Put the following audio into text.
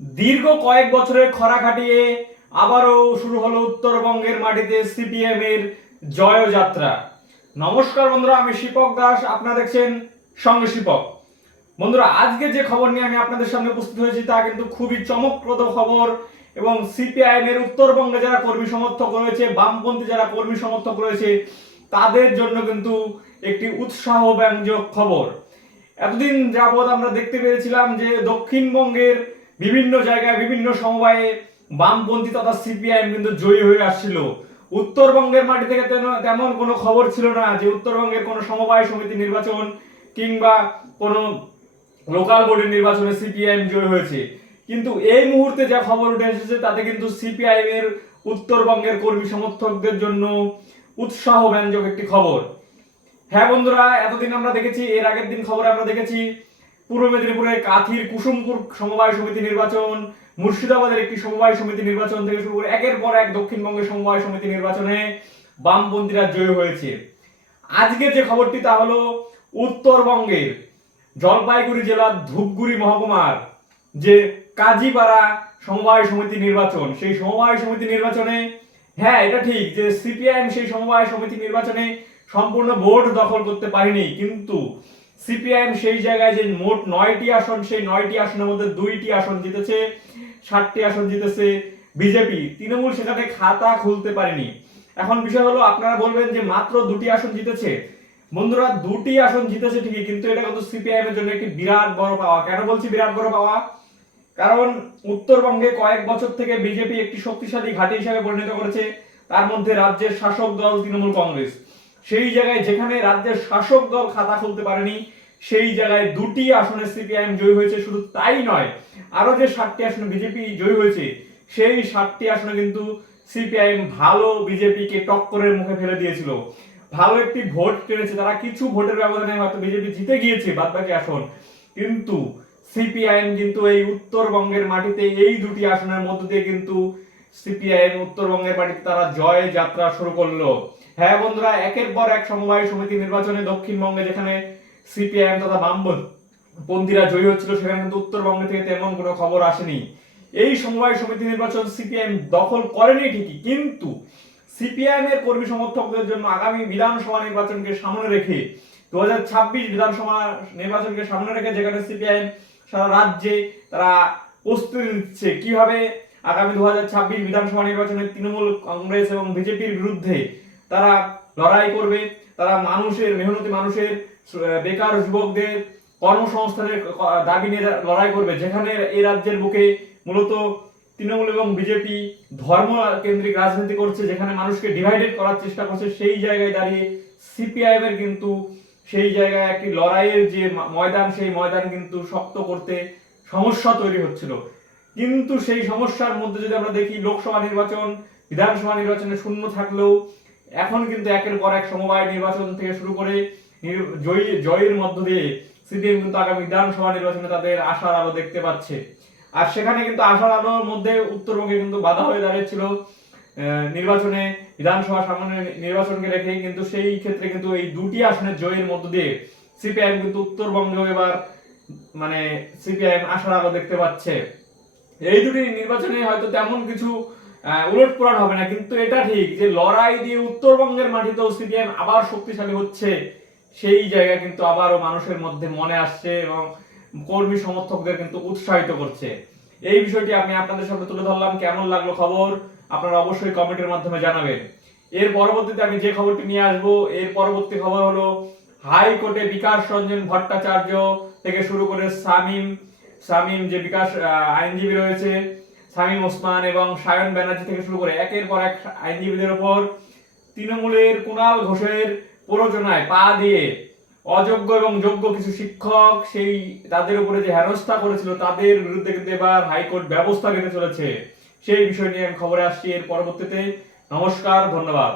দীর্ঘ কয়েক বছরের খরা কাটিয়ে আবারও শুরু হলো উত্তরবঙ্গের মাটিতে সিপিএম এর জয়যাত্রা। নমস্কার বন্ধুরা, আমি শিপক দাস, আপনারা দেখছেন সঙ্গে শিপক। বন্ধুরা, আজকে যে খবর নিয়ে আমি আপনাদের সামনে উপস্থিত হয়েছি তা কিন্তু খুবই চমকপ্রদ খবর এবং সিপিআইএম এর উত্তরবঙ্গে যারা কর্মী সমর্থক রয়েছে, বামপন্থী যারা কর্মী সমর্থক রয়েছে, তাদের জন্য কিন্তু একটি উৎসাহ ব্যঞ্জক খবর। এতদিন যাবৎ আমরা দেখতে পেয়েছিলাম যে দক্ষিণবঙ্গের বিভিন্ন জায়গায় বিভিন্ন সমবায়ে বামপন্থী তথা সিপিআইএম কিন্তু জয়ী হয়ে আসছিল। উত্তরবঙ্গের মাটি থেকে তেমন কোনো খবর ছিল না যে উত্তরবঙ্গের কোনো সমবায় সমিতি নির্বাচন কিংবা কোনো লোকাল বোর্ডের নির্বাচনে সিপিআইএম জয়ী হয়েছে। কিন্তু এই মুহূর্তে যা খবর উঠে এসেছে তাতে কিন্তু সিপিআইএম এর উত্তরবঙ্গের কর্মী সমর্থকদের জন্য উৎসাহ ব্যঞ্জক একটি খবর। হ্যাঁ বন্ধুরা, এতদিন আমরা দেখেছি, এর আগের দিন খবরে আমরা দেখেছি পূর্ব মেদিনীপুরের কাথির কুসুমপুর সমবায় সমিতি নির্বাচন, মুর্শিদাবাদের একটি সমবায় সমিতি নির্বাচন থেকে শুরু করে একের পর এক দক্ষিণবঙ্গের সমবায় সমিতি নির্বাচনে বামপন্থীরা জয়ী হয়েছে। আজকে যে খবরটি তা হলো উত্তরবঙ্গের জলপাইগুড়ি জেলার ধূপগুড়ি মহকুমার যে কাজীপাড়া সমবায় সমিতি নির্বাচন, সেই সমবায় সমিতি নির্বাচনে, হ্যাঁ এটা ঠিক যে সিপিআইএম সেই সমবায় সমিতি নির্বাচনে সম্পূর্ণ ভোট দখল করতে পারেনি, কিন্তু সিপিআইএম সেই জায়গায় যে মোট 9টি আসন, সেই 9টি আসনের মধ্যে 2টি আসন জিতেছে, 7টি আসন জিতেছে বিজেপি। তৃণমূল সেখানে খাতা খুলতে পারেনি। এখন বিষয় হলো, আপনারা বলবেন যে মাত্র 2টি আসন জিতেছে। বন্ধুরা, 2টি আসন জিতেছে ঠিকই, কিন্তু এটা কিন্তু সিপিআইএম এর জন্য একটি বিরাট বড় পাওয়া। কেন বলছি বিরাট বড় পাওয়া? কারণ উত্তরবঙ্গে কয়েক বছর থেকে বিজেপি একটি শক্তিশালী ঘাঁটি হিসেবে পরিণত করেছে। তার মধ্যে রাজ্যের শাসক দল তৃণমূল কংগ্রেস, সেই জায়গায় যেখানে রাজ্যের শাসক দল খাতা খুলতে পারেনি, সেই জায়গায় 2টি আসনে সিপিআইএম জয়ী হয়েছে। শুধু তাই নয়, আরো যে 7টি আসনে বিজেপি জয়ী হয়েছে, সেই 7টি আসনে কিন্তু সিপিআইএম ভালো বিজেপিকে টক্করের মুখে ফেলে দিয়েছিল। ভালো একটি ভোট টেনেছে তারা, কিছু ভোটের ব্যবধানে হয়তো বিজেপি জিতে গিয়েছে বাদবাকি আসন, কিন্তু সিপিআইএম কিন্তু এই উত্তরবঙ্গের মাটিতে এই 2টি আসনের মধ্য দিয়ে কিন্তু সিপিআইএম উত্তরবঙ্গের মাটিতে তারা জয় যাত্রা শুরু করলো। হ্যাঁ বন্ধুরা, একের পর এক সমবায় সমিতি নির্বাচনে দক্ষিণবঙ্গে যেখানে সিপিআইএম তথা বামপন্থীরা জয়ী হচ্ছিল, সেখানে কিন্তু উত্তরবঙ্গ থেকে তেমন কোনো খবর আসেনি। এই সমবায় সমিতি নির্বাচন সিপিআইএম দখল করেনি ঠিকই, কিন্তু সিপিআইএম এর কর্মী সমর্থকদের জন্য আগামী বিধানসভা নির্বাচনকে সামনে রেখে 2026 বিধানসভা নির্বাচনকে সামনে রেখে যেখানে সিপিআইএম সারা রাজ্যে তারা প্রস্তুতি নিচ্ছে কিভাবে আগামী 2026 বিধানসভা নির্বাচনে তৃণমূল কংগ্রেস এবং বিজেপির বিরুদ্ধে তারা লড়াই করবে। তারা মানুষের, মেহনতি মানুষের, বেকার যুবকদের কর্মসংস্থানের দাবি নিয়ে লড়াই করবে। যেখানে এই রাজ্যের বুকে মূলত তৃণমূল এবং বিজেপি ধর্ম কেন্দ্রিক রাজনীতি করছে, যেখানে মানুষকে ডিভাইডেড করার চেষ্টা করছে, সেই জায়গায় দাঁড়িয়ে সিপিআইএম এর কিন্তু সেই জায়গায় একটি লড়াইয়ের যে ময়দান, সেই ময়দান কিন্তু শক্ত করতে সমস্যা তৈরি হচ্ছিল। কিন্তু সেই সমস্যার মধ্যে যদি আমরা দেখি, লোকসভা নির্বাচন, বিধানসভা নির্বাচনে শূন্য থাকলেও এখন কিন্তু একের পর এক সমবায় নির্বাচন থেকে শুরু করে জয়ের মধ্য দিয়ে সিপিএম কিন্তু আগামী বিধানসভা নির্বাচনে তাদের আশার আলো দেখতে পাচ্ছে। আর সেখানে কিন্তু আশার আলোর মধ্যে উত্তরবঙ্গে কিন্তু বাধা হয়ে দাঁড়িয়েছিল নির্বাচনে, বিধানসভা সামনে নির্বাচনকে রেখে, কিন্তু সেই ক্ষেত্রে কিন্তু এই 2টি আসনের জয়ের মধ্য দিয়ে সিপিআইএম কিন্তু উত্তরবঙ্গেও এবার সিপিআইএম আশার আলো দেখতে পাচ্ছে। এই 2টি নির্বাচনে হয়তো তেমন কিছু উলটপালট হবে না, কিন্তু এটা ঠিক যে লড়াই দিয়ে উত্তরবঙ্গের মাটিতেও সিপিআইএম আবার শক্তিশালী হচ্ছে। সেই জায়গা কিন্তু আবারও মানুষের মধ্যে মনে আসছে এবং কর্মী সমর্থকদের কিন্তু উৎসাহিত করছে। এই বিষয়টি আমি আপনাদের সামনে তুলে ধরলাম। কেমন লাগলো খবর আপনারা অবশ্যই কমেন্টের মাধ্যমে জানাবেন। এর পরবর্তীতে আমি যে খবরটি নিয়ে আসবো, এর পরবর্তী খবর হলো হাইকোর্টে বিকাশ রঞ্জন ভট্টাচার্য থেকে শুরু করে শামীম যে বিকাশ আইনজীবী রয়েছে, শামীম ওসমান এবং সায়ন ব্যানার্জি থেকে শুরু করে একের পর এক আইনজীবীদের উপর তৃণমূলের কুণাল ঘোষের প্ররোচনায় পা দিয়ে অযোগ্য এবং যোগ্য কিছু শিক্ষক সেই তাদের উপরে যে হেনস্থা করেছিল, তাদের বিরুদ্ধে কিন্তু এবার হাইকোর্ট ব্যবস্থা নিতে চলেছে। সেই বিষয় নিয়ে আমি খবরে আসছি এর পরবর্তীতে। নমস্কার, ধন্যবাদ।